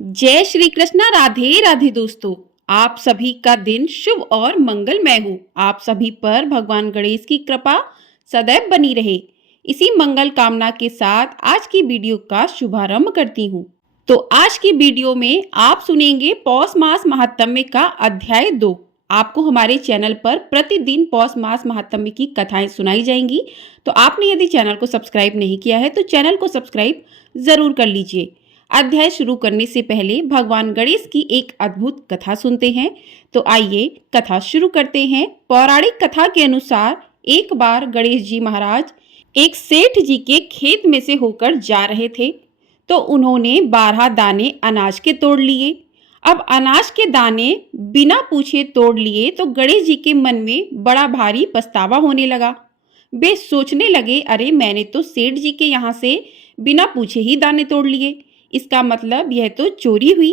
जय श्री कृष्णा। राधे राधे दोस्तों, आप सभी का दिन शुभ और मंगलमय हो। आप सभी पर भगवान गणेश की कृपा सदैव बनी रहे। इसी मंगल कामना के साथ आज की वीडियो का शुभारंभ करती हूँ। तो आज की वीडियो में आप सुनेंगे पौष मास महात्म्य का अध्याय 2। आपको हमारे चैनल पर प्रतिदिन पौष मास महात्म्य की कथाएं सुनाई जाएंगी। तो आपने यदि चैनल को सब्सक्राइब नहीं किया है तो चैनल को सब्सक्राइब जरूर कर लीजिए। अध्याय शुरू करने से पहले भगवान गणेश की एक अद्भुत कथा सुनते हैं। तो आइए कथा शुरू करते हैं। पौराणिक कथा के अनुसार एक बार गणेश जी महाराज एक सेठ जी के खेत में से होकर जा रहे थे, तो उन्होंने 12 दाने अनाज के तोड़ लिए। अब अनाज के दाने बिना पूछे तोड़ लिए तो गणेश जी के मन में बड़ा भारी पछतावा होने लगा। वे सोचने लगे, अरे मैंने तो सेठ जी के यहाँ से बिना पूछे ही दाने तोड़ लिए, इसका मतलब यह तो चोरी हुई,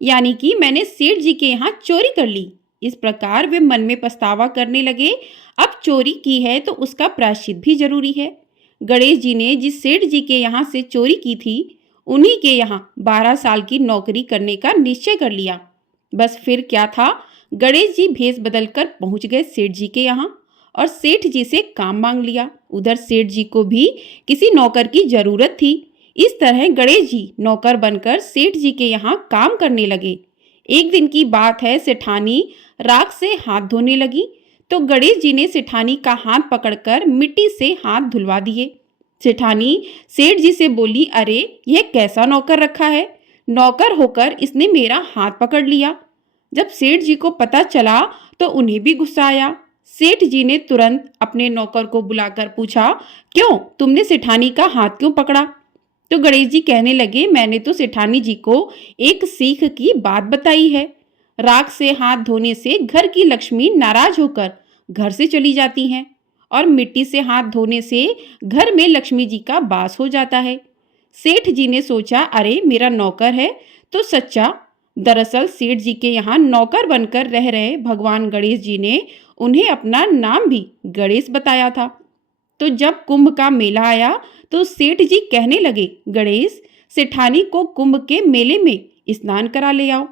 यानी कि मैंने सेठ जी के यहाँ चोरी कर ली। इस प्रकार वे मन में पछतावा करने लगे। अब चोरी की है तो उसका प्रायश्चित भी जरूरी है। गणेश जी ने जिस सेठ जी के यहाँ से चोरी की थी उन्हीं के यहाँ 12 साल की नौकरी करने का निश्चय कर लिया। बस फिर क्या था, गणेश जी भेष बदलकर पहुंच गए सेठ जी के यहाँ और सेठ जी से काम मांग लिया। उधर सेठ जी को भी किसी नौकर की जरूरत थी। इस तरह गणेश जी नौकर बनकर सेठ जी के यहाँ काम करने लगे। एक दिन की बात है, सेठानी राख से हाथ धोने लगी तो गणेश जी ने सेठानी का हाथ पकड़कर मिट्टी से हाथ धुलवा दिए। सेठानी सेठ जी से बोली, अरे यह कैसा नौकर रखा है, नौकर होकर इसने मेरा हाथ पकड़ लिया। जब सेठ जी को पता चला तो उन्हें भी गुस्सा आया। सेठ जी ने तुरंत अपने नौकर को बुलाकर पूछा, क्यों तुमने सेठानी का हाथ क्यों पकड़ा? तो गणेश जी कहने लगे, मैंने तो सेठानी जी को एक सीख की बात बताई है। राख से हाथ धोने से घर की लक्ष्मी नाराज होकर घर से चली जाती हैं और मिट्टी से हाथ धोने से घर में लक्ष्मी जी का वास हो जाता है। सेठ जी ने सोचा, अरे मेरा नौकर है तो सच्चा। दरअसल सेठ जी के यहाँ नौकर बनकर रह रहे भगवान गणेश जी ने उन्हें अपना नाम भी गणेश बताया था। तो जब कुंभ का मेला आया तो सेठ जी कहने लगे, गणेश सेठानी को कुंभ के मेले में स्नान करा ले आओ।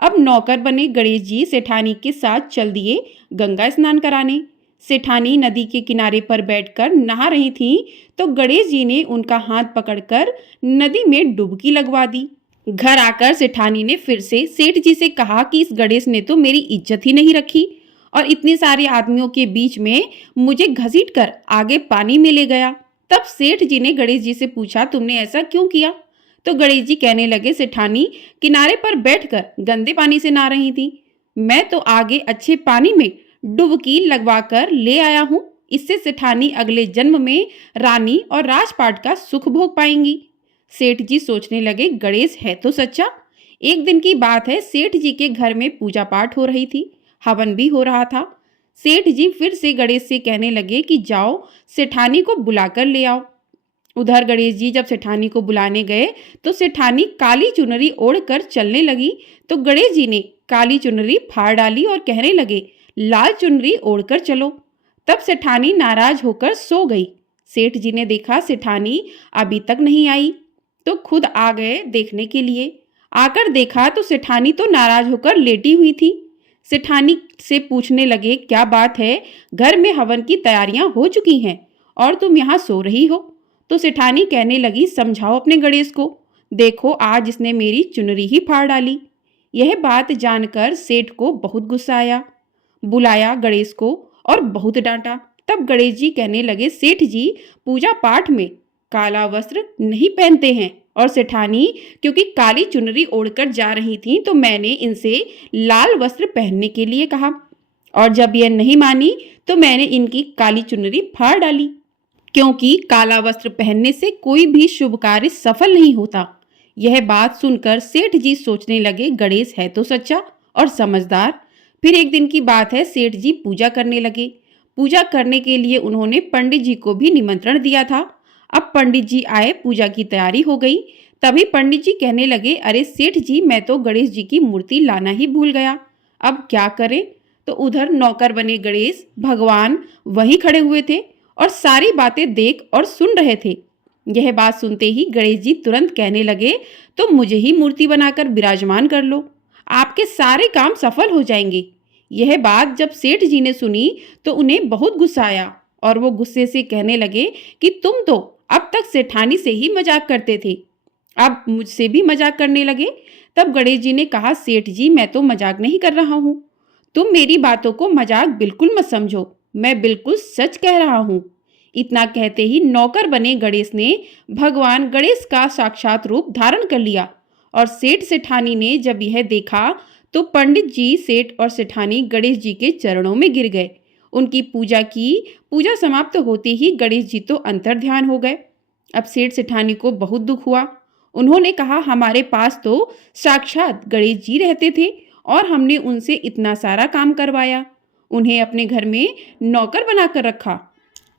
अब नौकर बने गणेश जी सेठानी के साथ चल दिए गंगा स्नान कराने। सेठानी नदी के किनारे पर बैठकर नहा रही थीं तो गणेश जी ने उनका हाथ पकड़कर नदी में डुबकी लगवा दी। घर आकर सेठानी ने फिर से सेठ जी से कहा कि इस गणेश ने तो मेरी इज्जत ही नहीं रखी और इतने सारे आदमियों के बीच में मुझे घसीटकर आगे पानी में ले गया। तब सेठ जी ने गणेश जी से पूछा, तुमने ऐसा क्यों किया? तो गणेश जी कहने लगे, सेठानी किनारे पर बैठकर गंदे पानी से नहा रही थी, मैं तो आगे अच्छे पानी में डुबकी लगवाकर ले आया हूँ। इससे सेठानी अगले जन्म में रानी और राजपाट का सुख भोग पाएंगी। सेठ जी सोचने लगे, गणेश है तो सच्चा। एक दिन की बात है, सेठ जी के घर में पूजा पाठ हो रही थी, हवन भी हो रहा था। सेठ जी फिर से गणेश से कहने लगे कि जाओ सेठानी को बुलाकर ले आओ। उधर गणेश जी जब सेठानी को बुलाने गए तो सेठानी काली चुनरी ओढ़कर चलने लगी तो गणेश जी ने काली चुनरी फाड़ डाली और कहने लगे, लाल चुनरी ओढ़कर चलो। तब सेठानी नाराज होकर सो गई। सेठ जी ने देखा सेठानी अभी तक नहीं आई तो खुद आ गए देखने के लिए। आकर देखा तो सेठानी तो नाराज होकर लेटी हुई थी। सेठानी से पूछने लगे, क्या बात है, घर में हवन की तैयारियां हो चुकी हैं और तुम यहाँ सो रही हो? तो सेठानी कहने लगी, समझाओ अपने गणेश को, देखो आज इसने मेरी चुनरी ही फाड़ डाली। यह बात जानकर सेठ को बहुत गुस्सा आया। बुलाया गणेश को और बहुत डांटा। तब गणेश जी कहने लगे, सेठ जी पूजा पाठ में काला वस्त्र नहीं पहनते हैं और सेठानी क्योंकि काली चुनरी ओढ़कर जा रही थी तो मैंने इनसे लाल वस्त्र पहनने के लिए कहा और जब यह नहीं मानी तो मैंने इनकी काली चुनरी फाड़ डाली, क्योंकि काला वस्त्र पहनने से कोई भी शुभ कार्य सफल नहीं होता। यह बात सुनकर सेठ जी सोचने लगे, गणेश है तो सच्चा और समझदार। फिर एक दिन की बात है, सेठ जी पूजा करने लगे। पूजा करने के लिए उन्होंने पंडित जी को भी निमंत्रण दिया था। अब पंडित जी आए, पूजा की तैयारी हो गई। तभी पंडित जी कहने लगे, अरे सेठ जी मैं तो गणेश जी की मूर्ति लाना ही भूल गया, अब क्या करें? तो उधर नौकर बने गणेश भगवान वहीं खड़े हुए थे और सारी बातें देख और सुन रहे थे। यह बात सुनते ही गणेश जी तुरंत कहने लगे, तो मुझे ही मूर्ति बनाकर विराजमान कर लो, आपके सारे काम सफल हो जाएंगे। यह बात जब सेठ जी ने सुनी तो उन्हें बहुत गुस्सा आया और वो गुस्से से कहने लगे कि तुम तो अब तक सेठानी से ही मजाक करते थे, अब मुझसे भी मजाक करने लगे। तब गणेश जी ने कहा, सेठ जी मैं तो मजाक नहीं कर रहा हूँ, तुम मेरी बातों को मजाक बिल्कुल मत समझो, मैं बिल्कुल सच कह रहा हूँ। इतना कहते ही नौकर बने गणेश ने भगवान गणेश का साक्षात रूप धारण कर लिया और सेठ सेठानी ने जब यह देखा तो पंडित जी, सेठ और सेठानी गणेश जी के चरणों में गिर गए। उनकी पूजा की। पूजा समाप्त होते ही गणेश जी तो अंतर्ध्यान हो गए। अब सेठ सेठानी को बहुत दुख हुआ। उन्होंने कहा, हमारे पास तो साक्षात गणेश जी रहते थे और हमने उनसे इतना सारा काम करवाया, उन्हें अपने घर में नौकर बनाकर रखा।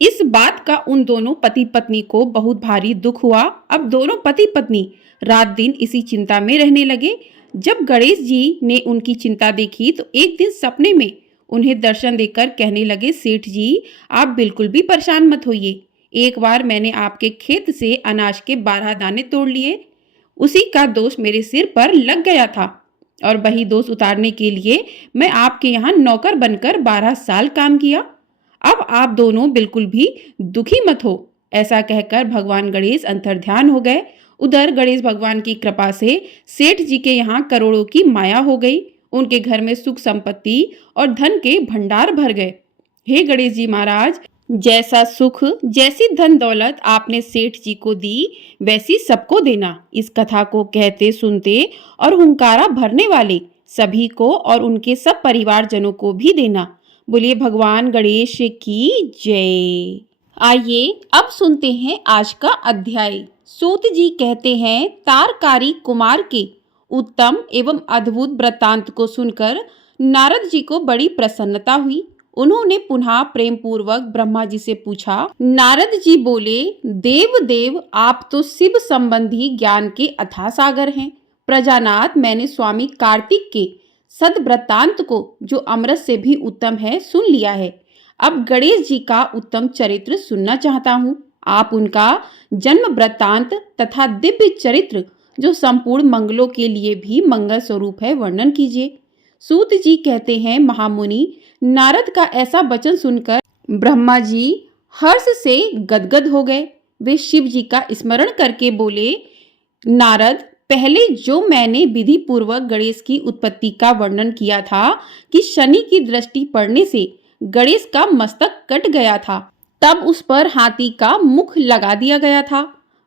इस बात का उन दोनों पति पत्नी को बहुत भारी दुख हुआ। अब दोनों पति पत्नी रात दिन इसी चिंता में रहने लगे। जब गणेश जी ने उनकी चिंता देखी तो एक दिन सपने में उन्हें दर्शन देकर कहने लगे, सेठ जी आप बिल्कुल भी परेशान मत होइए, एक बार मैंने आपके खेत से अनाज के 12 दाने तोड़ लिए, उसी का दोष मेरे सिर पर लग गया था और वही दोष उतारने के लिए मैं आपके यहाँ नौकर बनकर 12 साल काम किया। अब आप दोनों बिल्कुल भी दुखी मत हो। ऐसा कहकर भगवान गणेश अंतर्ध्यान हो गए। उधर गणेश भगवान की कृपा से सेठ जी के यहाँ करोड़ों की माया हो गई। उनके घर में सुख संपत्ति और धन के भंडार भर गए। हे गणेश जी महाराज, जैसा सुख जैसी धन दौलत आपने सेठ जी को दी वैसी सबको देना। इस कथा को कहते सुनते और हुंकारा भरने वाले सभी को और उनके सब परिवारजनों को भी देना। बोलिए भगवान गणेश की जय। आइए अब सुनते हैं आज का अध्याय। सूत जी कहते हैं, तारकारी कुमार के उत्तम एवं अद्भुत वृत्तांत को सुनकर नारद जी को बड़ी प्रसन्नता हुई। उन्होंने पुनः प्रेम पूर्वक ब्रह्मा जी से पूछा। नारद जी बोले, देव देव आप तो शिव संबंधी ज्ञान के अथाह सागर हैं। प्रजानाथ, मैंने स्वामी कार्तिक के सद्वृत्तांत को, जो अमृत से भी उत्तम है, सुन लिया है। अब गणेश जी का उत्तम चरित्र सुनना चाहता हूँ। आप उनका जन्म वृत्तांत तथा दिव्य चरित्र, जो संपूर्ण मंगलों के लिए भी मंगल स्वरूप है, वर्णन कीजिए। सूत जी कहते हैं, महामुनि, नारद का ऐसा वचन सुनकर ब्रह्मा जी हर्ष से गदगद हो गए। वे शिव जी का स्मरण करके बोले, नारद, पहले जो मैंने विधि पूर्वक गणेश की उत्पत्ति का वर्णन किया था कि शनि की दृष्टि पड़ने से गणेश का मस्तक कट गया था, तब उस पर हाथी का मुख लगा दिया गया था,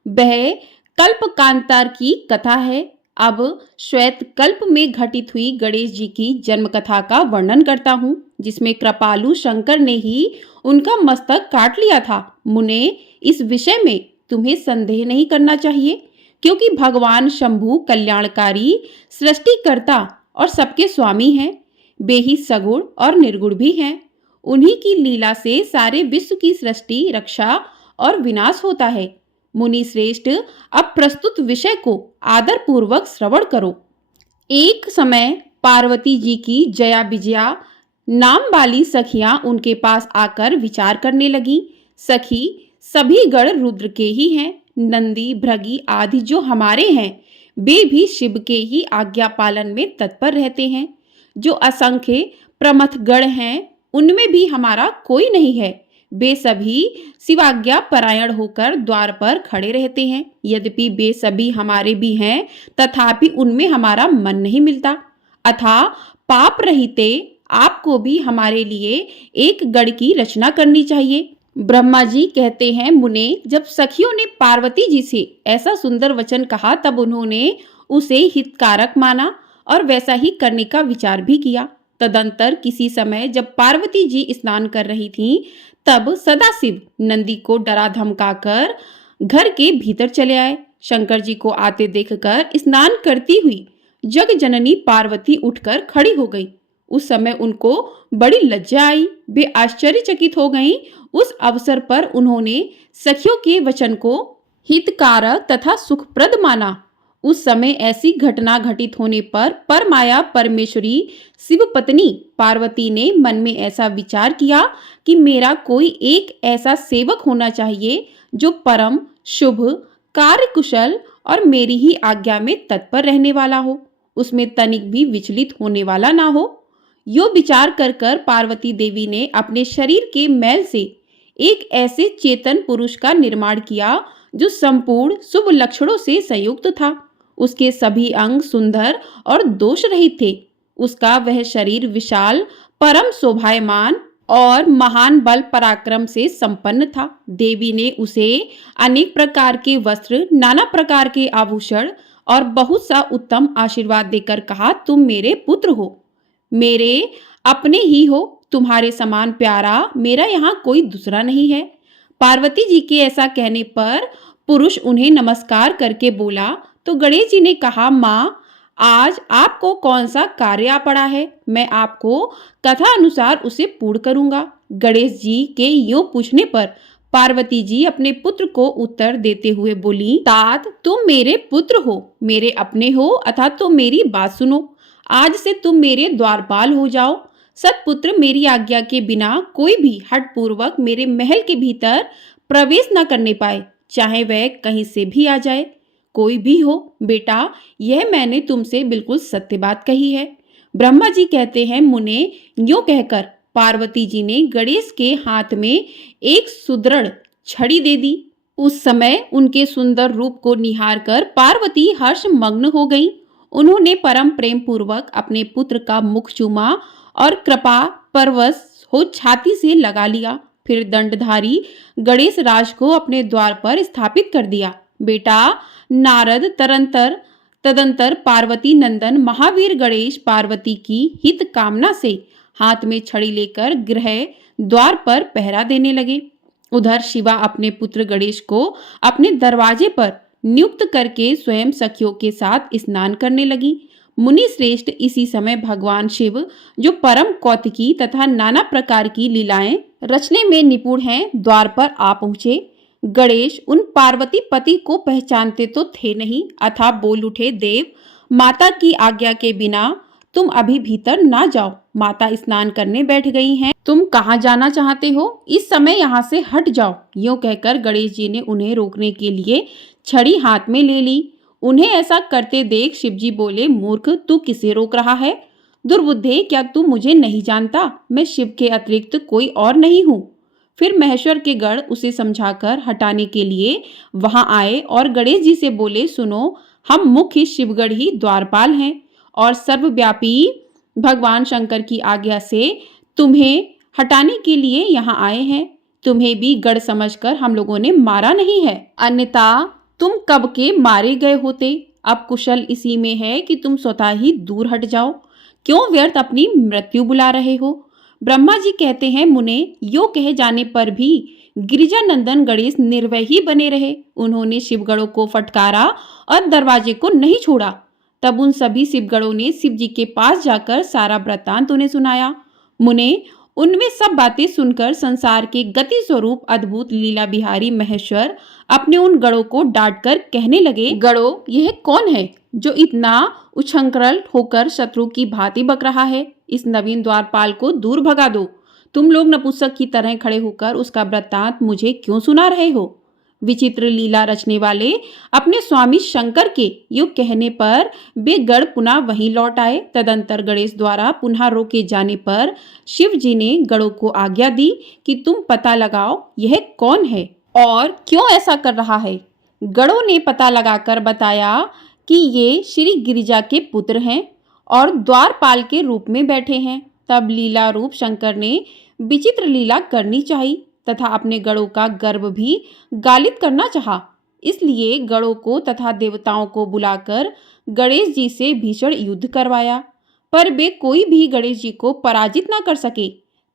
वह कल्पकांतार की कथा है। अब श्वेत कल्प में घटित हुई गणेश जी की जन्म कथा का वर्णन करता हूँ, जिसमें कृपालु शंकर ने ही उनका मस्तक काट लिया था। मुने, इस विषय में तुम्हें संदेह नहीं करना चाहिए, क्योंकि भगवान शंभु कल्याणकारी, सृष्टिकर्ता और सबके स्वामी हैं। वे ही सगुण और निर्गुण भी हैं। उन्हीं की लीला से सारे विश्व की सृष्टि, रक्षा और विनाश होता है। मुनि श्रेष्ठ, अब प्रस्तुत विषय को आदर पूर्वक श्रवण करो। एक समय पार्वती जी की जया विजया नाम वाली सखियां उनके पास आकर विचार करने लगी। सखी, सभी गण रुद्र के ही हैं। नंदी, भृगि आदि जो हमारे हैं, वे भी शिव के ही आज्ञा पालन में तत्पर रहते हैं। जो असंख्य प्रमथ गण हैं, उनमें भी हमारा कोई नहीं है। वे सभी शिवाज्ञा परायण होकर द्वार पर खड़े रहते हैं। यद्यपि वे सभी हमारे भी हैं, तथापि उनमें हमारा मन नहीं मिलता। अतः पाप रहिते आपको भी हमारे लिए एक गण की रचना करनी चाहिए। ब्रह्मा जी कहते हैं, मुने, जब सखियों ने पार्वती जी से ऐसा सुंदर वचन कहा, तब उन्होंने उसे हितकारक माना और वैसा ही करने का विचार भी किया। तदंतर किसी समय जब पार्वती जी स्नान कर रही थीं, तब सदाशिव नंदी को डरा धमकाकर घर के भीतर चले आए। शंकर जी को आते देखकर स्नान करती हुई जग जननी पार्वती उठकर खड़ी हो गई। उस समय उनको बड़ी लज्जा आई। वे आश्चर्यचकित हो गईं। उस अवसर पर उन्होंने सखियों के वचन को हितकारक तथा सुखप्रद माना। उस समय ऐसी घटना घटित होने पर परमाया परमेश्वरी शिव पत्नी पार्वती ने मन में ऐसा विचार किया कि मेरा कोई एक ऐसा सेवक होना चाहिए जो परम शुभ, कार्यकुशल और मेरी ही आज्ञा में तत्पर रहने वाला हो, उसमें तनिक भी विचलित होने वाला ना हो। यो विचार कर कर पार्वती देवी ने अपने शरीर के मैल से एक ऐसे चेतन पुरुष का निर्माण किया जो संपूर्ण शुभ लक्षणों से संयुक्त था। उसके सभी अंग सुंदर और दोष रहित थे। उसका वह शरीर विशाल, परम शोभायमान और महान बल पराक्रम से संपन्न था। देवी ने उसे अनेक प्रकार के वस्त्र, नाना प्रकार के आभूषण और बहुत सा उत्तम आशीर्वाद देकर कहा, तुम मेरे पुत्र हो, मेरे अपने ही हो, तुम्हारे समान प्यारा मेरा यहाँ कोई दूसरा नहीं है। पार्वती जी के ऐसा कहने पर पुरुष उन्हें नमस्कार करके बोला तो गणेश जी ने कहा, माँ, आज आपको कौन सा कार्य आ पड़ा है, मैं आपको कथा अनुसार उसे पूर्ण करूंगा। गणेश जी के यूं पूछने पर पार्वती जी अपने पुत्र को उत्तर देते हुए बोली, तात, तुम मेरे पुत्र हो, मेरे अपने हो, अतः तो मेरी बात सुनो। आज से तुम मेरे द्वारपाल हो जाओ। सतपुत्र, मेरी आज्ञा के बिना कोई भी हठपूर्वक मेरे महल के भीतर प्रवेश न करने पाए, चाहे वह कहीं से भी आ जाए, कोई भी हो। बेटा, यह मैंने तुमसे बिल्कुल सत्य बात कही है। ब्रह्मा जी कहते हैं, मुने, यूं कहकर पार्वती जी ने गणेश के हाथ में एक सुदृढ़ छड़ी दे दी। उस समय उनके सुंदर रूप को निहार कर पार्वती हर्ष मग्न हो गईं। उन्होंने परम प्रेम पूर्वक अपने पुत्र का मुख चूमा और कृपा परवश हो छाती से लगा लिया। फिर दंडधारी गणेश राज को अपने द्वार पर स्थापित कर दिया। बेटा नारद तदंतर पार्वती नंदन महावीर गणेश पार्वती की हित कामना से हाथ में छड़ी लेकर गृह द्वार पर पहरा देने लगे। उधर शिवा अपने पुत्र गणेश को अपने दरवाजे पर नियुक्त करके स्वयं सखियों के साथ स्नान करने लगी। मुनि श्रेष्ठ इसी समय भगवान शिव, जो परम कौतिकी तथा नाना प्रकार की लीलाएं रचने में निपुण हैं, द्वार पर आ पहुंचे। गणेश उन पार्वती पति को पहचानते तो थे नहीं, अतः बोल उठे, देव, माता की आज्ञा के बिना तुम अभी भीतर ना जाओ। माता स्नान करने बैठ गई हैं, तुम कहाँ जाना चाहते हो? इस समय यहाँ से हट जाओ। यूं कहकर गणेश जी ने उन्हें रोकने के लिए छड़ी हाथ में ले ली। उन्हें ऐसा करते देख शिवजी बोले, मूर्ख, तू किसे रोक रहा है? दुर्बुद्धे, क्या तू मुझे नहीं जानता? मैं शिव के अतिरिक्त कोई और नहीं हूँ। फिर महेश्वर के गण उसे समझाकर हटाने के लिए वहां आए और गणेश जी से बोले, सुनो, हम मुख्य शिवगढ़ ही द्वारपाल हैं और सर्वव्यापी भगवान शंकर की आज्ञा से तुम्हें हटाने के लिए यहाँ आए हैं। तुम्हें भी गढ़ समझकर हम लोगों ने मारा नहीं है, अन्यथा तुम कब के मारे गए होते। अब कुशल इसी में है कि तुम स्वतः ही दूर हट जाओ। क्यों व्यर्थ अपनी मृत्यु बुला रहे हो? ब्रह्मा जी कहते हैं, मुने, यो कहे जाने पर भी गिरिजानंदन गणेश निर्भय ही बने रहे। उन्होंने शिवगणों को फटकारा और दरवाजे को नहीं छोड़ा। तब उन सभी शिवगणों ने शिव जी के पास जाकर सारा वृत्तांत उन्हें सुनाया। मुने, उनमें सब बातें सुनकर संसार के गति स्वरूप अद्भुत लीला बिहारी महेश्वर अपने उन गणों को डांटकर कहने लगे, गणों, यह कौन है जो इतना उछंकृल होकर शत्रु की भांति बक रहा है? इस नवीन द्वारपाल को दूर भगा दो। तुम लोग नपुंसक की तरह खड़े होकर उसका वृत्तांत मुझे क्यों सुना रहे हो? विचित्र लीला रचने वाले अपने स्वामी शंकर के यो कहने पर वे गण पुनः वहीं लौट आए। तदंतर गणेश द्वारा पुनः रोके जाने पर शिव जी ने गणों को आज्ञा दी कि तुम पता लगाओ यह कौन है और क्यों ऐसा कर रहा है। गणों ने पता लगाकर बताया कि ये श्री गिरिजा के पुत्र हैं और द्वारपाल के रूप में बैठे हैं। तब लीला रूप शंकर ने विचित्र लीला करनी चाहिए तथा अपने गणों का गर्व भी गालित करना चाहा। इसलिए गणों को तथा देवताओं को बुलाकर गणेश जी से भीषण युद्ध करवाया, पर वे कोई भी गणेश जी को पराजित न कर सके।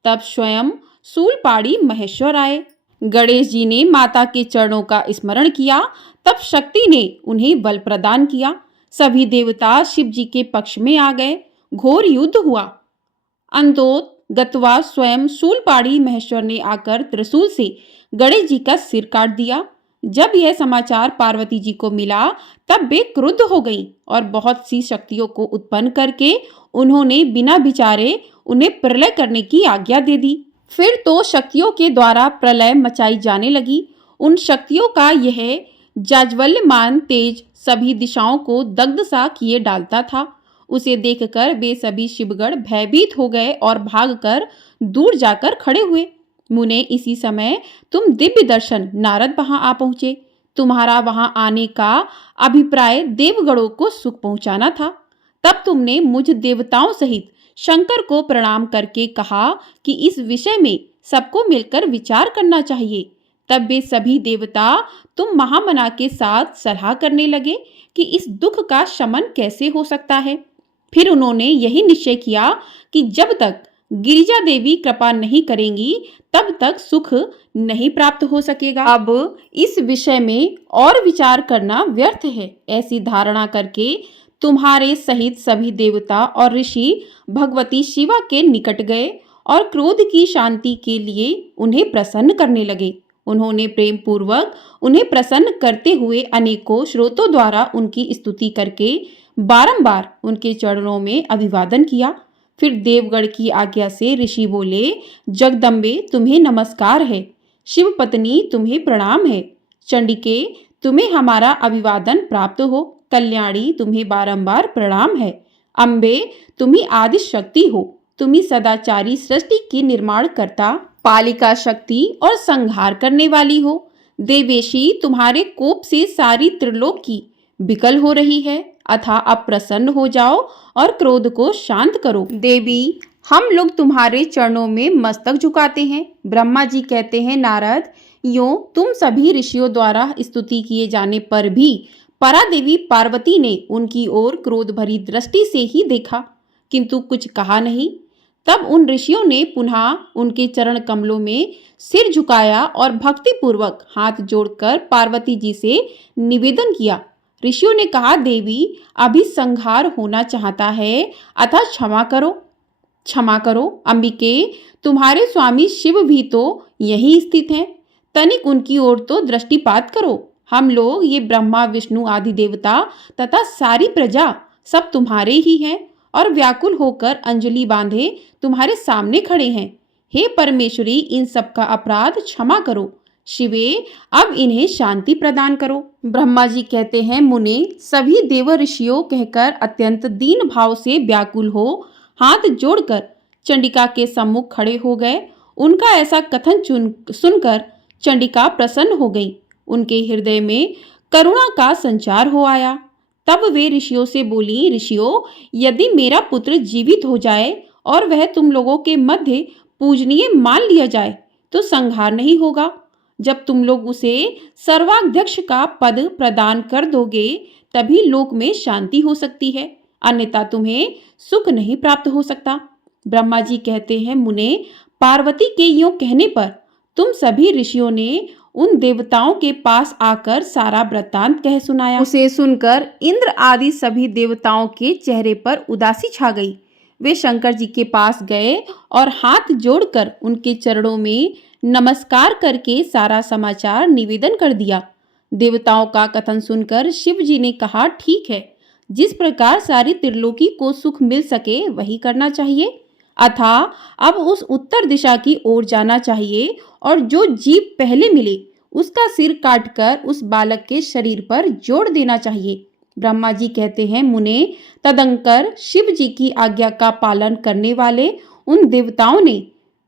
तब स्वयं शूलपाणी महेश्वर आए। गणेश जी ने माता के चरणों का स्मरण किया। तब शक्ति ने उन्हें बल प्रदान किया। सभी देवता शिव जी के पक्ष में आ गए। घोर युद्ध हुआ। अंतोत गत्वा स्वयं शूलपाणी महेश्वर ने आकर त्रिशूल से गणेश जी का सिर काट दिया। जब यह समाचार पार्वती जी को मिला तब वे क्रुद्ध हो गईं और बहुत सी शक्तियों को उत्पन्न करके उन्होंने बिना विचारे उन्हें प्रलय करने की आज्ञा दे दी। फिर तो शक्तियों के द्वारा प्रलय मचाई जाने लगी। उन शक्तियों का यह जाज्वल्यमान तेज सभी दिशाओं को दग्ध सा किए डालता था। उसे देखकर वे सभी शिवगण भयभीत हो गए और भागकर दूर जाकर खड़े हुए। मुने, इसी समय तुम दिव्य दर्शन नारद वहां आ पहुंचे। तुम्हारा वहां आने का अभिप्राय देवगणों को सुख पहुंचाना था। तब तुमने मुझ देवताओं सहित शंकर को प्रणाम करके कहा कि इस विषय में सबको मिलकर विचार करना चाहिए। तब वे सभी देवता तुम महामना के साथ सलाह करने लगे कि इस दुख का शमन कैसे हो सकता है। फिर उन्होंने यही निश्चय किया कि जब तक गिरिजा देवी कृपा नहीं करेंगी तब तक सुख नहीं प्राप्त हो सकेगा। अब इस विषय में और विचार करना व्यर्थ है। ऐसी धारणा करके तुम्हारे सहित सभी देवता और ऋषि भगवती शिवा के निकट गए और क्रोध की शांति के लिए उन्हें प्रसन्न करने लगे। उन्होंने प्रेम पूर्वक उन्हें प्रसन्न करते हुए अनेकों श्रोतों द्वारा उनकी स्तुति करके बारंबार उनके चरणों में अभिवादन किया। फिर देवगण की आज्ञा से ऋषि बोले, जगदम्बे तुम्हें नमस्कार है, शिव पत्नी तुम्हें प्रणाम है, चंडिके तुम्हें हमारा अभिवादन प्राप्त हो, कल्याणी तुम्हें बारंबार प्रणाम है, अम्बे तुम्ही आदि शक्ति हो, तुम्ही सदाचारी सृष्टि की निर्माण करता, पालिका शक्ति और संहार करने वाली हो, देवेशी तुम्हारे कोप से सारी त्रिलोक की विकल हो रही है, अतः अब प्रसन्न हो जाओ और क्रोध को शांत करो। देवी, हम लोग तुम्हारे चरणों में मस्तक झुकाते हैं। ब्रह्मा जी कहते हैं, नारद, यूं तुम सभी ऋषियों द्वारा स्तुति किए जाने पर भी परादेवी पार्वती ने उनकी ओर क्रोध भरी दृष्टि से ही देखा, किंतु कुछ कहा नहीं। तब उन ऋषियों ने पुनः उनके चरण कमलों में सिर झुकाया और भक्ति पूर्वक हाथ जोड़कर पार्वती जी से निवेदन किया। ऋषियों ने कहा, देवी, अभी संहार होना चाहता है, अतः क्षमा करो, क्षमा करो। अंबिके, तुम्हारे स्वामी शिव भी तो यहीं स्थित हैं, तनिक उनकी ओर तो दृष्टिपात करो। हम लोग ये ब्रह्मा विष्णु आदि देवता तथा सारी प्रजा सब तुम्हारे ही हैं और व्याकुल होकर अंजलि बांधे तुम्हारे सामने खड़े हैं। हे परमेश्वरी, इन सब का अपराध क्षमा करो। शिवे, अब इन्हें शांति प्रदान करो। ब्रह्मा जी कहते हैं, मुने, सभी देव ऋषियों कहकर अत्यंत दीन भाव से व्याकुल हो हाथ जोड़कर चंडिका के सम्मुख खड़े हो गए। उनका ऐसा कथन सुनकर चंडिका प्रसन्न हो गई। उनके हृदय में करुणा का संचार हो आया। तब वे ऋषियों से बोली, ऋषियों, यदि मेरा पुत्र जीवित हो जाए और वह तुम लोगों के मध्य पूजनीय मान लिया जाए तो संहार नहीं होगा। जब तुम लोग उसे सर्वाध्यक्ष का पद प्रदान कर दोगे तभी लोक में शांति हो सकती है, अन्यथा तुम्हें सुख नहीं प्राप्त हो सकता। ब्रह्मा जी कहते हैं, मुने, पार्वती के यूं कहने पर तुम सभी ऋषियों ने उन देवताओं के पास आकर सारा वृत्तांत कह सुनाया। उसे सुनकर इंद्र आदि सभी देवताओं के चेहरे पर उदासी छा गई। वे शंकर जी के पास गए और हाथ जोड़कर उनके चरणों में नमस्कार करके सारा समाचार निवेदन कर दिया। देवताओं का कथन सुनकर शिव जी ने कहा, ठीक है, जिस प्रकार सारी त्रिलोकी को सुख मिल सके वही करना चाहिए। अतः अब उस उत्तर दिशा की ओर जाना चाहिए और जो जीव पहले मिले उसका सिर काटकर उस बालक के शरीर पर जोड़ देना चाहिए। ब्रह्मा जी कहते हैं, मुने, तदंकर शिव जी की आज्ञा का पालन करने वाले उन देवताओं ने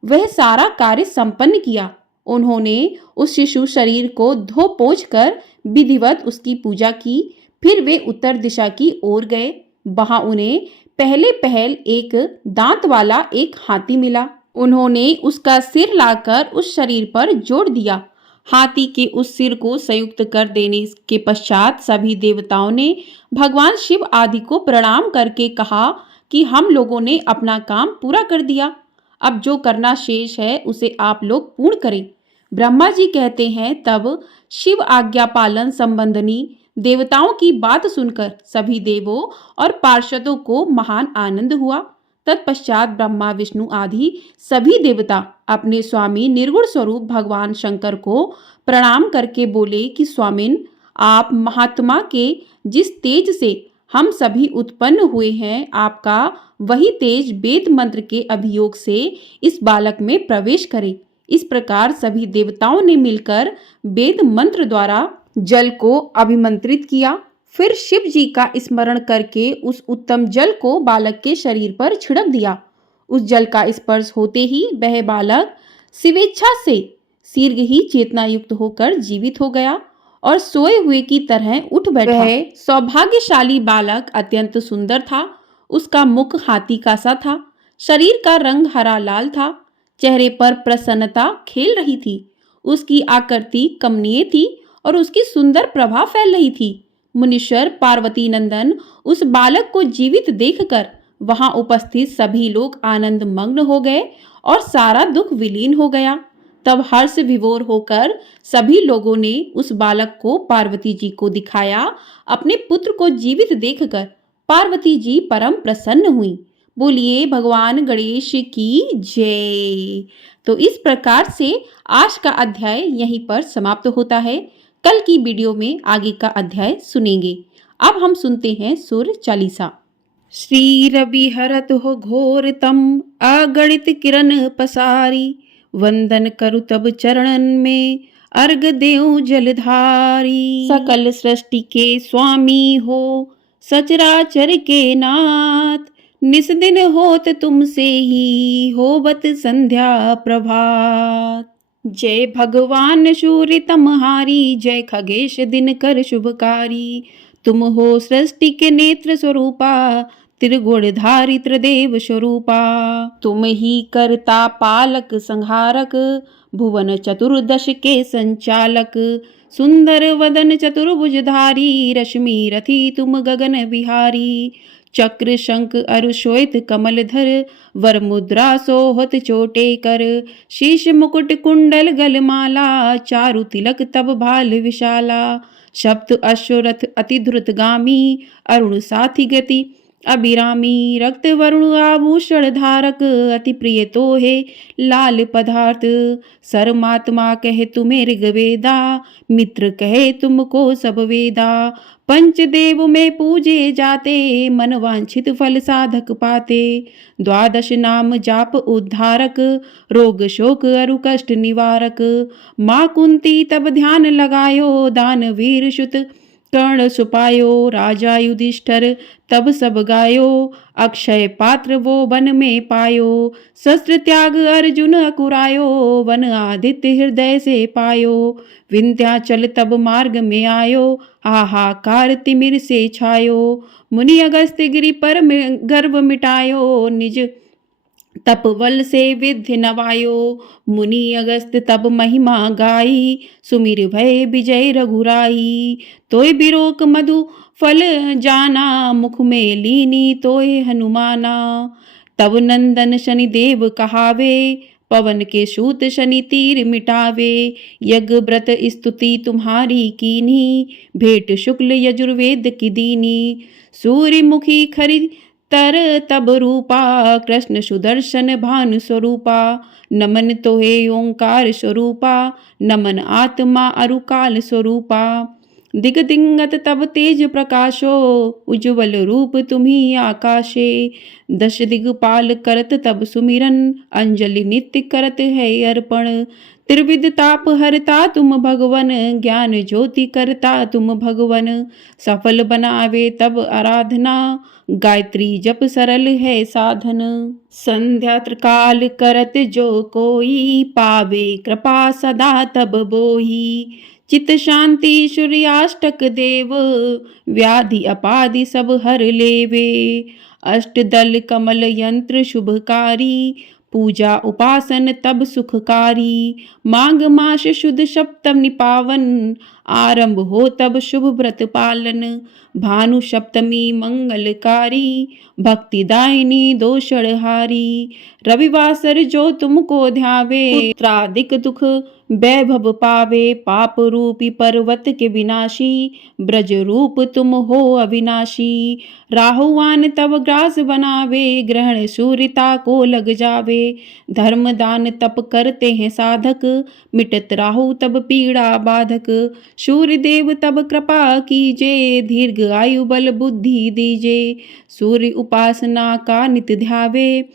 वह सारा कार्य संपन्न किया। उन्होंने उस शिशु शरीर को धो पोंछ कर विधिवत उसकी पूजा की। फिर वे उत्तर दिशा की ओर गए। वहां उन्हें पहले पहल एक दांत वाला एक हाथी मिला। उन्होंने उसका सिर लाकर उस शरीर पर जोड़ दिया। हाथी के उस सिर को संयुक्त कर देने के पश्चात सभी देवताओं ने भगवान शिव आदि को प्रणाम करके कहा कि हम लोगों ने अपना काम पूरा कर दिया, अब जो करना शेष है उसे आप लोग पूर्ण करें। ब्रह्मा जी कहते हैं, तब शिव आज्ञा पालन संबंधी देवताओं की बात सुनकर सभी देवों और पार्षदों को महान आनंद हुआ। तत्पश्चात ब्रह्मा विष्णु आदि सभी देवता अपने स्वामी निर्गुण स्वरूप भगवान शंकर को प्रणाम करके बोले कि स्वामिन, आप महात्मा के जिस तेज से हम सभी उत्पन्न हुए हैं, आपका वही तेज वेद मंत्र के अभियोग से इस बालक में प्रवेश करे। इस प्रकार सभी देवताओं ने मिलकर वेद मंत्र द्वारा जल को अभिमंत्रित किया। फिर शिव जी का स्मरण करके उस उत्तम जल को बालक के शरीर पर छिड़क दिया। उस जल का स्पर्श होते ही वह बालक स्वेच्छा से शीघ्र ही चेतना युक्त होकर जीवित हो गया और सोए हुए की तरह उठ बैठा। वह सौभाग्यशाली बालक अत्यंत सुंदर था। उसका मुख हाथी का सा था, शरीर का रंग हरा लाल था, चेहरे पर प्रसन्नता खेल रही थी। उसकी आकृति कमनीय थी और उसकी सुंदर प्रभा फैल रही थी। मुनीश्वर पार्वती नंदन उस बालक को जीवित देखकर वहां उपस्थित सभी लोग आनंद मग्न हो गए और सारा दुख विलीन हो गया। तब हर्ष विभोर होकर सभी लोगों ने उस बालक को पार्वती जी को दिखाया। अपने पुत्र को जीवित देखकर पार्वती जी परम प्रसन्न हुई। बोलिए भगवान गणेश की जय। तो इस प्रकार से आज का अध्याय यहीं पर समाप्त होता है। कल की वीडियो में आगे का अध्याय सुनेंगे। अब हम सुनते हैं सूर्य चालीसा। श्री रवि हरत हो घोर तम अगणित किरण पसारी, वंदन करु तब चरणन में अर्घ देऊ जलधारी। सकल सृष्टि के स्वामी हो सचराचर के नाथ, निस दिन होत तुमसे ही होवत संध्या प्रभात। जय भगवान सूर्य तमहारी, जय खगेश दिनकर शुभकारी। तुम हो सृष्टि के नेत्र स्वरूपा, त्रिगुणधारी त्रिदेव स्वरूपा। तुम ही करता पालक संहारक, भुवन चतुर्दश के संचालक। सुंदर वदन चतुर्भुजधारी, रश्मि रथी तुम गगन बिहारी। चक्र शंख अरु श्वेत कमलधर, वर मुद्रा सोहत चोटे कर। शीश मुकुट कुंडल गलमाला, चारु तिलक तब भाल विशाला। सप्त अश्वरथ अति द्रुतगामी, अरुण साथी गति अभिरामी। रक्त वरुण आभूषण धारक, अति प्रिय तो है लाल पदार्थ। सर्मात्मा कहे तुम्हें ऋग्वेदा, मित्र कहे तुमको सब वेदा। पंचदेव में पूजे जाते, मन वांछित फल साधक पाते। द्वादश नाम जाप उद्धारक, रोग शोक अरु कष्ट निवारक। माँ कुंती तब ध्यान लगायो, दानवीर सुत कर्ण सुपायो। राजा युधिष्ठिर तब सब गायो, अक्षय पात्र वो वन में पायो। शस्त्र त्याग अर्जुन अकुरायो, वन आदित्य हृदय से पायो। विंध्याचल तब मार्ग में आयो, हाहाकार तिमिर से छायो। मुनि अगस्त्य गिरि पर गर्व मिटायो, निज तपबल से विधि नवायो। मुनि अगस्त तब महिमा गाई, सुमिर भय विजय रघुराई। तोय बिरोक मधु फल जाना, मुख में लीनी तोय हनुमाना। तब नंदन शनि देव कहावे, पवन के सूत शनि तीर मिटावे। यज्ञ व्रत स्तुति तुम्हारी कीनी, भेंट शुक्ल यजुर्वेद की दीनी। सूर्यमुखी खरी तर तब रूपा, कृष्ण सुदर्शन भानु स्वरूपा। नमन तोहे ओंकार स्वरूपा, नमन आत्मा अरुकाल स्वरूपा। दिगदिंगत तब तेज प्रकाशो, उज्ज्वल रूप तुम्ही आकाशे। दश दिगपाल करत तब सुमिरन, अंजलि नित्य करत है अर्पण। त्रिविध ताप हरता तुम भगवन, ज्ञान ज्योति करता तुम भगवन। सफल बनावे तब आराधना, गायत्री जप सरल है साधन। संध्या त्रिकाल करत जो कोई, पावे कृपा सदा तब बोही। चित शांति सूर्याष्टक देव, व्याधि अपाधि सब हर लेवे। अष्टदल कमल यंत्र शुभकारी, पूजा उपासन तब सुखकारी। माघ मास शुद्ध सप्तमी पावन, आरंभ हो तब शुभ व्रत पालन। भानु सप्तमी मंगलकारी, भक्तिदायिनी दोषणहारी। रविवासर जो तुमको ध्यावे, पुत्रादिक दुख वैभव पावे। पाप रूपी पर्वत के विनाशी, ब्रज रूप तुम हो अविनाशी। राहुवान तब ग्रास बनावे, ग्रहण सूर्यता को लग जावे। धर्म दान तप करते हैं साधक, मिटत राहु तब पीड़ा बाधक। सूर्य देव तब कृपा कीजे, दीर्घ आयु बल बुद्धि दीजे। सूर्य उपासना का नित ध्यावे,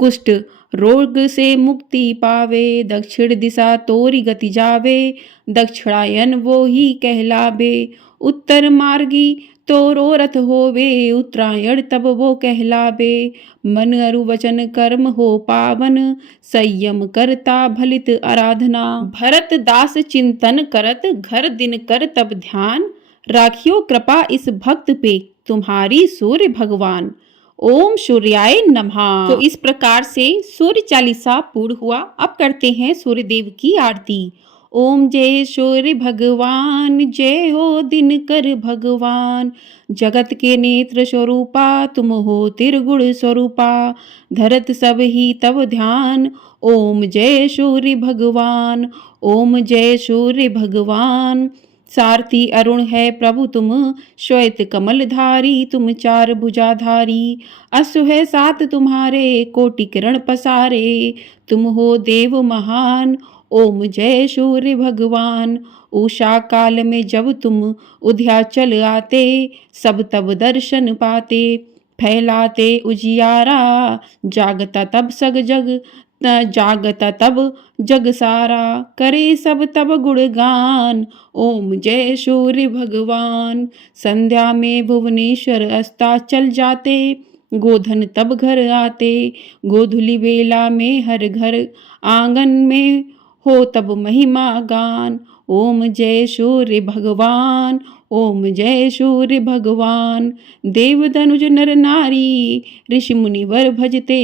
कुष्ठ रोग से मुक्ति पावे, दक्षिण दिशा तोरी गति जावे, दक्षिणायन वो ही कहलावे, उत्तर मार्गी तोरो रथ होवे, उत्तरायण तब वो कहलावे, मन अरु वचन कर्म हो पावन, संयम करता भलित आराधना, भरत दास चिंतन करत, घर दिन कर तब ध्यान, राखियो कृपा इस भक्त पे तुम्हारी सूर्य भगवान। ओम सूर्याय नमः। तो इस प्रकार से सूर्य चालीसा पूर्ण हुआ। अब करते हैं सूर्य देव की आरती। ओम जय सूर्य भगवान, जय हो दिनकर भगवान, जगत के नेत्र स्वरूपा, तुम हो त्रिगुण स्वरूपा, धरत सब ही तब ध्यान। ओम जय सूर्य भगवान, ओम जय सूर्य भगवान। सारथी अरुण है प्रभु तुम, श्वेत कमलधारी तुम चार भुजाधारी, अश्व है सात तुम्हारे, कोटि किरण पसारे, तुम हो देव महान। ओम जय सूर्य भगवान। उषा काल में जब तुम उदयाचल आते, सब तब दर्शन पाते, फैलाते उजियारा, जागता तब सग जग, जागता तब जग सारा, करे सब तब गुणगान। ओम जय सूर्य भगवान। संध्या में भुवनेश्वर अस्ताचल जाते, गोधन तब घर आते, गोधुली बेला में हर घर आंगन में हो तब महिमा गान। ओम जय सूर्य भगवान, ओम जय सूर्य भगवान। देव धनुज नर नारी, ऋषि मुनिवर भजते,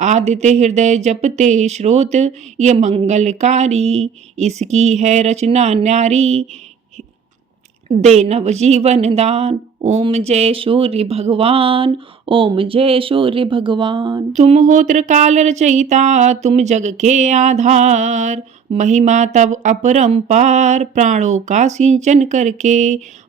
आदित्य हृदय जपते, श्रोत ये मंगलकारी, इसकी है रचना न्यारी, दे नव जीवन दान। ओम जय सूर्य भगवान, ओम जय सूर्य भगवान। तुम हो त्रिकाल रचयिता, तुम जग के आधार, महिमा तब अपरंपार, प्राणों का सिंचन करके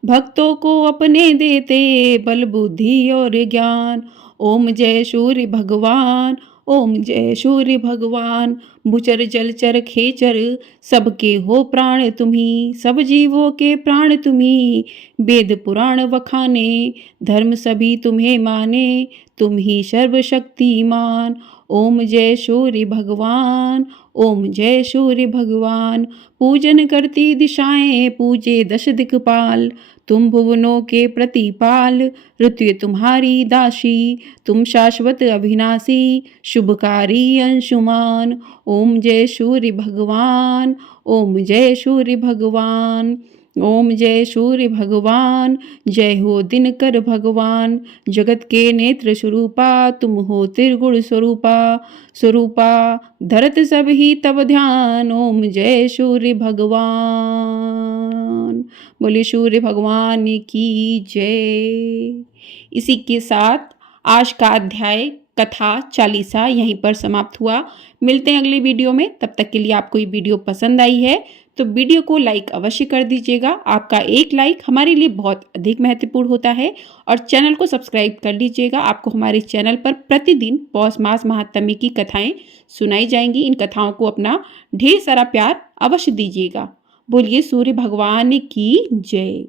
भक्तों को अपने देते, बल बुद्धि और ज्ञान। ओम जय सूर्य भगवान, ओम जय सूर्य भगवान। भूचर जलचर खेचर सबके हो प्राण तुम्ही, सब जीवों के प्राण तुम्ही, वेद पुराण वखाने, धर्म सभी तुम्हें माने, तुम ही सर्वशक्तिमान। ओम जय सूर्य भगवान, ओम जय सूर्य भगवान। पूजन करती दिशाएं पूजे दश दिक्पाल, तुम भुवनों के प्रतिपाल, ऋतु तुम्हारी दासी, तुम शाश्वत अविनाशी, शुभकारी अंशुमान। ओम जय सूर्य भगवान, ओम जय सूर्य भगवान, ओम जय सूर्य भगवान। जय हो दिनकर भगवान, जगत के नेत्र स्वरूपा, तुम हो त्रिगुण स्वरूपा, स्वरूपा धरत सब ही तब ध्यान। ओम जय सूर्य भगवान। बोले सूर्य भगवान की जय। इसी के साथ आज का अध्याय कथा चालीसा यहीं पर समाप्त हुआ। मिलते हैं अगली वीडियो में। तब तक के लिए आपको ये वीडियो पसंद आई है तो वीडियो को लाइक अवश्य कर दीजिएगा। आपका एक लाइक हमारे लिए बहुत अधिक महत्वपूर्ण होता है। और चैनल को सब्सक्राइब कर लीजिएगा। आपको हमारे चैनल पर प्रतिदिन पौष मास महात्म्य की कथाएं सुनाई जाएंगी। इन कथाओं को अपना ढेर सारा प्यार अवश्य दीजिएगा। बोलिए सूर्य भगवान की जय।